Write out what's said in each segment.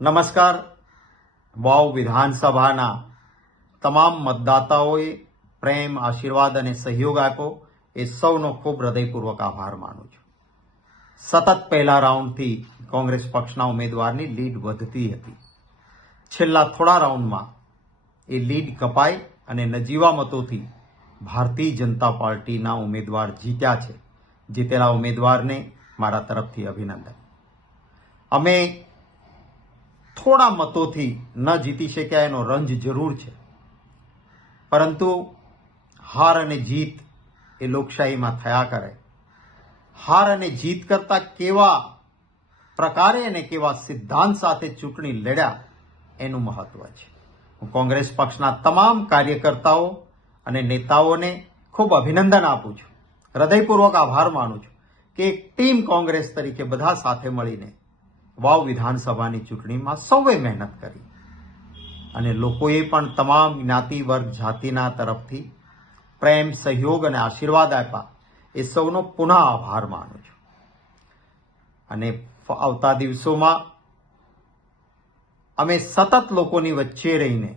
નમસ્કાર. વાવ વિધાનસભાના તમામ મતદાતાઓએ પ્રેમ, આશીર્વાદ અને સહયોગ આપ્યો એ સૌનો ખૂબ હૃદયપૂર્વક આભાર માનું છું. સતત પહેલા રાઉન્ડથી કોંગ્રેસ પક્ષના ઉમેદવારની લીડ વધતી હતી. છેલ્લા થોડા રાઉન્ડમાં એ લીડ કપાઈ અને નજીવા મતોથી ભારતીય જનતા પાર્ટીના ઉમેદવાર જીત્યા છે. જીતેલા ઉમેદવારને મારા તરફથી અભિનંદન. અમે થોડા મતોથી ન જીતી શક્યા એનો રંજ જરૂર છે, પરંતુ હાર અને જીત એ લોકશાહીમાં થયા કરે. હાર અને જીત કરતા કેવા પ્રકારે અને કેવા સિદ્ધાંત સાથે ચૂંટણી લડ્યા એનું મહત્વ છે. હું કોંગ્રેસ પક્ષના તમામ કાર્યકર્તાઓ અને નેતાઓને ખૂબ અભિનંદન આપું છું, હૃદયપૂર્વક આભાર માનું છું કે એક ટીમ કોંગ્રેસ તરીકે બધા સાથે મળીને વાવ વિધાનસભાની ચૂંટણીમાં સૌએ મહેનત કરી અને લોકોએ પણ તમામ જ્ઞાતિ, વર્ગ, જાતિના તરફથી પ્રેમ, સહયોગ અને આશીર્વાદ આપ્યા. એ સૌનો પુનઃ આભાર માનું છું. અને આવતા દિવસોમાં અમે સતત લોકોની વચ્ચે રહીને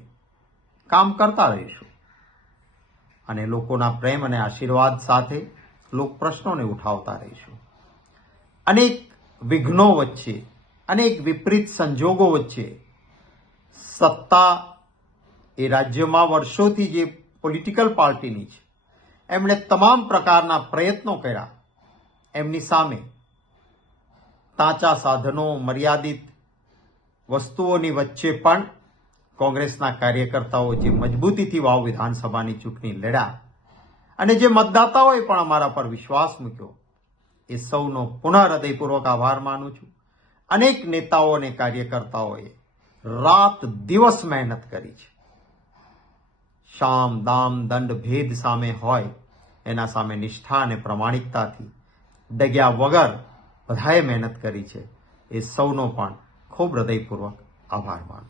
કામ કરતા રહીશું અને લોકોના પ્રેમ અને આશીર્વાદ સાથે લોક પ્રશ્નોને ઉઠાવતા રહીશું. અનેક વિઘ્નો વચ્ચે, અનેક વિપરીત સંજોગો વચ્ચે સત્તા એ રાજ્યમાં વર્ષોથી જે પોલિટિકલ પાર્ટીની છે એમણે તમામ પ્રકારના પ્રયત્નો કર્યા. એમની સામે તાંચા સાધનો, મર્યાદિત વસ્તુઓની વચ્ચે પણ કોંગ્રેસના કાર્યકર્તાઓ જે મજબૂતીથી વાવ વિધાનસભાની ચૂંટણી લડ્યા અને જે મતદાતાઓએ પણ અમારા પર વિશ્વાસ મૂક્યો, એ સૌનો પુનઃ હૃદયપૂર્વક આભાર માનું છું. અનેક નેતાઓ અને કાર્યકર્તાઓએ રાત દિવસ મહેનત કરી છે. શામ, દામ, દંડ, ભેદ સામે હોય એના સામે નિષ્ઠા અને પ્રમાણિકતાથી ડગ્યા વગર બધાએ મહેનત કરી છે. એ સૌનો પણ ખૂબ હૃદયપૂર્વક આભાર માનું.